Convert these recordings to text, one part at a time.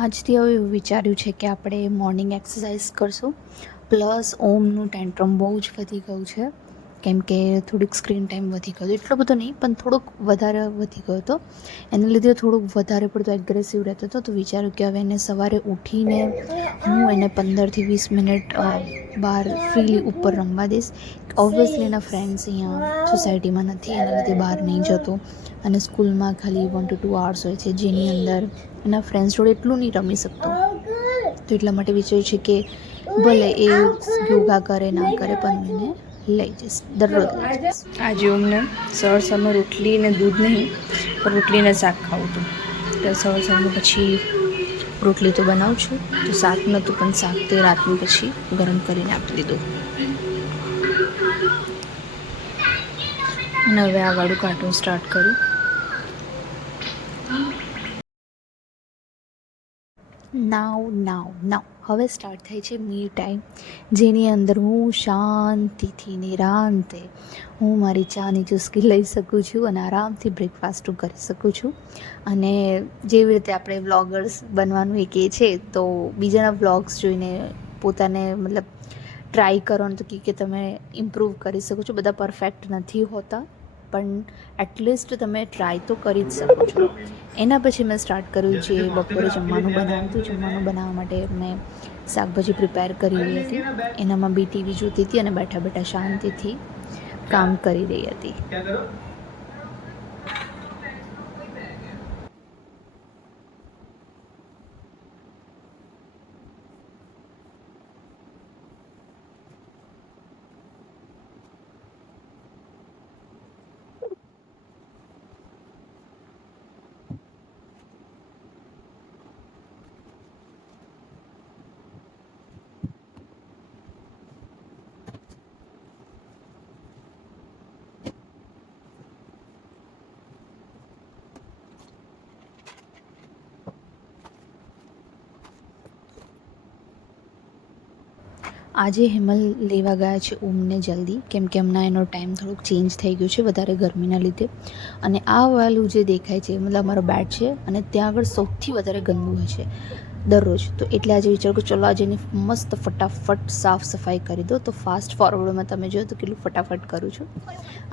આજથી હવે એવું વિચાર્યું છે કે આપણે મોર્નિંગ એક્સરસાઇઝ કરશું પ્લસ ઓમનું ટેન્ટ્રમ બહુ જ વધી ગયું છે કેમ કે થોડીક સ્ક્રીન ટાઈમ વધી ગયો એટલો બધો નહીં પણ થોડોક વધારે વધી ગયો હતો એને લીધે થોડુંક વધારે પડતો એગ્રેસિવ રહેતો હતો તો વિચાર્યું કે હવે એને સવારે ઉઠીને હું એને 15 થી 20 મિનિટ બહાર ફ્રીલી ઉપર રમવા દઈશ. ઓબ્વિયસલી એના ફ્રેન્ડ્સ અહીંયા સોસાયટીમાં નથી એના લીધે બહાર નહીં જતો અને સ્કૂલમાં ખાલી 1 to 2 hours હોય છે જેની અંદર એના ફ્રેન્ડ્સ જોડે એટલું નહીં રમી શકતો. તો એટલા માટે વિચાર્યું છે કે ભલે એ યોગા કરે ના કરે પણ હું એને લઈ જઈશ, દરરોજ લઈ જઈશ. આજે અમને સવારમાં રોટલી ને દૂધ નહીં પણ રોટલીને શાક ખાવું હતું તો સવારમાં પછી રોટલી તો બનાવું છું તો શાક નહોતું પણ શાક તે રાતનું પછી ગરમ કરીને આપી દીધું. અને હવે આ વાળું કાર્ટૂન સ્ટાર્ટ કરું. નાવ હવે સ્ટાર્ટ થાય છે મી ટાઈમ, જેની અંદર હું શાંતિથી નિરાંતે હું મારી ચાની ચુસ્કી લઈ શકું છું અને આરામથી બ્રેકફાસ્ટ કરી શકું છું. અને જેવી રીતે આપણે વ્લોગર્સ બનવાનું એ કહે છે તો બીજાના વ્લોગ્સ જોઈને પોતાને મતલબ ટ્રાય કરવાનું તો કે તમે ઇમ્પ્રૂવ કરી શકો છો. બધા પરફેક્ટ નથી હોતા પણ એટલીસ્ટ તમે ટ્રાય તો કરી જ શકો છો. એના પછી મેં સ્ટાર્ટ કર્યું જે બપોરે જમવાનું બનાવ્યું હતું. જમવાનું બનાવવા માટે મેં શાકભાજી પ્રિપેર કરી રહી હતી, એનામાં બી ટીવી જોતી હતી અને બેઠા બેઠા શાંતિથી કામ કરી રહી હતી. આજે હેમલ લેવા ગયા છે ઓમને જલ્દી કેમ કે હમણાં એનો ટાઈમ થોડોક ચેન્જ થઈ ગયો છે વધારે ગરમીના લીધે. અને આ વાલું જે દેખાય છે મતલબ મારો બેડ છે અને ત્યાં આગળ સૌથી વધારે ગંદુ હોય છે દરરોજ. તો એટલે આજે વિચાર કે ચલો આજે એની મસ્ત ફટાફટ સાફ સફાઈ કરી દો. તો ફાસ્ટ ફોરવર્ડમાં તમે જો તો કેટલું ફટાફટ કરું છું.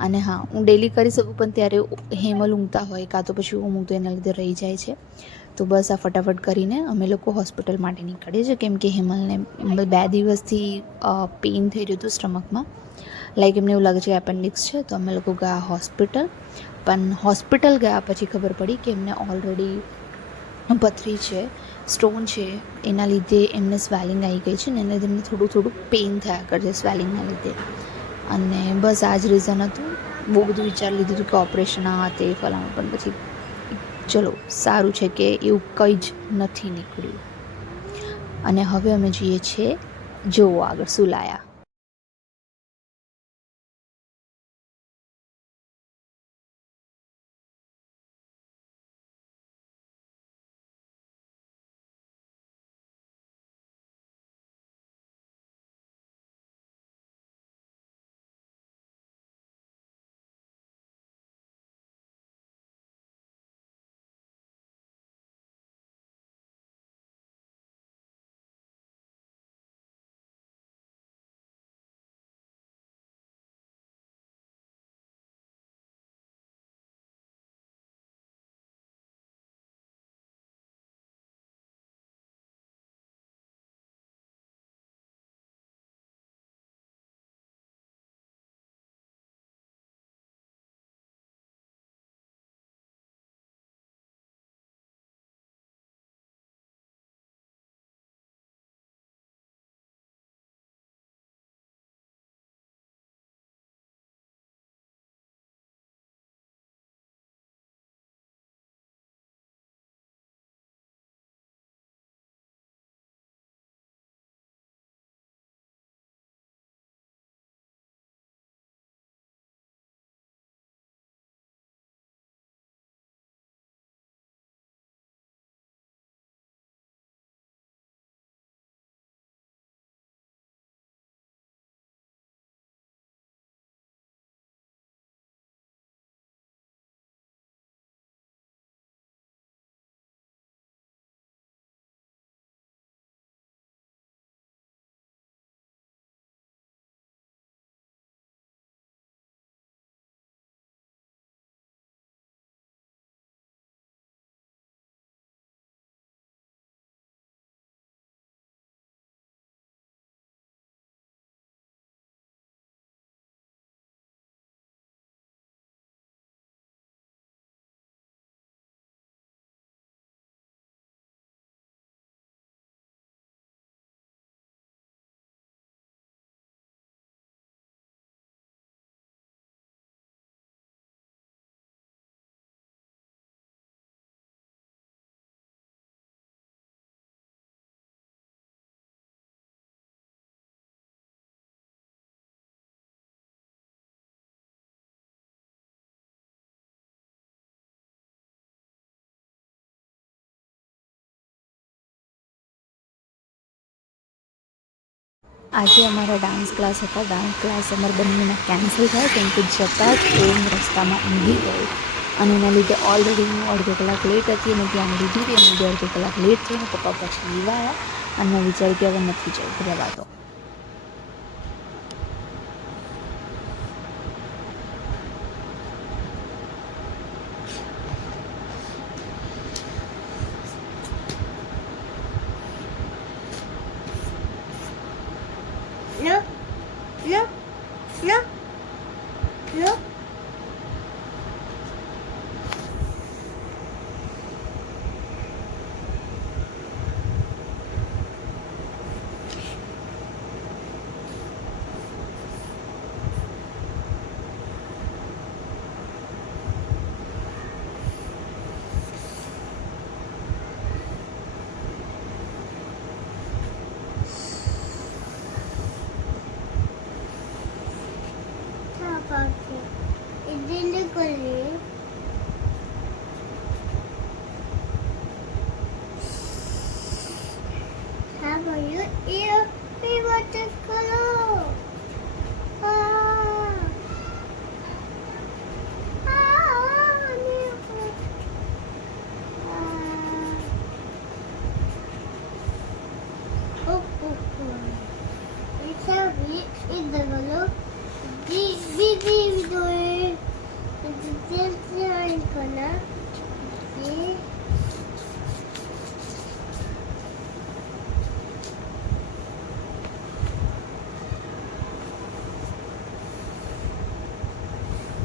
અને હા, હું ડેલી કરી શકું પણ ત્યારે હેમલ ઊંઘતા હોય કાં તો પછી હું ઊંઘું તો એના લીધે રહી જાય છે. તો બસ આ ફટાફટ કરીને અમે લોકો હોસ્પિટલ માટે નીકળીએ છીએ કેમ કે હેમલને 2 દિવસથી પેઇન થઈ રહ્યું હતું સ્ટમકમાં, લાઈક એમને એવું લાગે છે એપેન્ડિક્સ છે. તો અમે લોકો ગયા હોસ્પિટલ, પણ હોસ્પિટલ ગયા પછી ખબર પડી કે એમને ઓલરેડી પથરી છે, સ્ટોન છે, એના લીધે એમને સ્વેલિંગ આવી ગઈ છે ને એના લીધે એમને થોડું પેઇન થયા કરશે સ્વેલિંગના લીધે. અને બસ આ જ રીઝન હતું. બહુ બધું વિચારી લીધું હતું કે ઓપરેશન આ તે ફલાણું, પણ પછી ચલો સારું છે કે એવું કંઈ જ નથી નીકળ્યું. અને હવે અમે જઈએ છીએ જોવો આગળ શું લાયા. આજે અમારા ડાન્સ ક્લાસ હતા. ડાન્સ ક્લાસ અમારા બંનેના કેન્સલ થયા કેમ કે જતાં જ ઓમ રસ્તામાં ઊંઘી ગયો અને એના લીધે ઓલરેડી હું અડધો કલાક લેટ હતી અને ત્યાં લીધી હતી એના લીધે અડધો કલાક લેટ થઈને પપ્પા પછી લેવા આવ્યા અને મેં વિચાર્યું કે હવે નથી જવું, રહેવા દો. No, no, no, no. ഇതിന്റെ കൊല്ലി How are you? We want to color.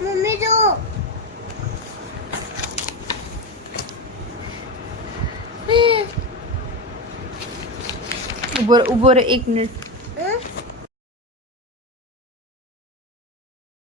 Mummy જો ઊભો રહે 1 મિનિટ.